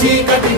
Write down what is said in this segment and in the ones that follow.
చీకటి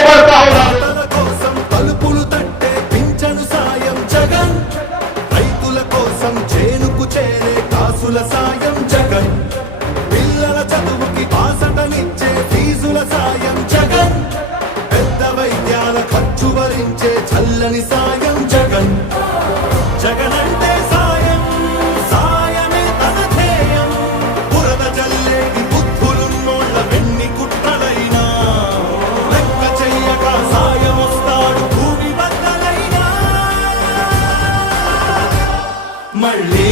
చేరే సాయం జగన్. పిల్లల చదువుకి పాసటనిచ్చే ఫీజుల సాయం జగన్. పెద్ద వైద్యాల ఖర్చు భరించే చల్లని సాయం జగన్. జగన్ అంటే సాయం సాయమే తన ధ్యేయం. బురద జల్లేటి బుద్ధులున్నోళ్ళ వెన్ని కుట్రలైనా. లెక్క చెయ్యక సాయం వస్తాడు భూమి బద్దలైనా. మళ్ళీ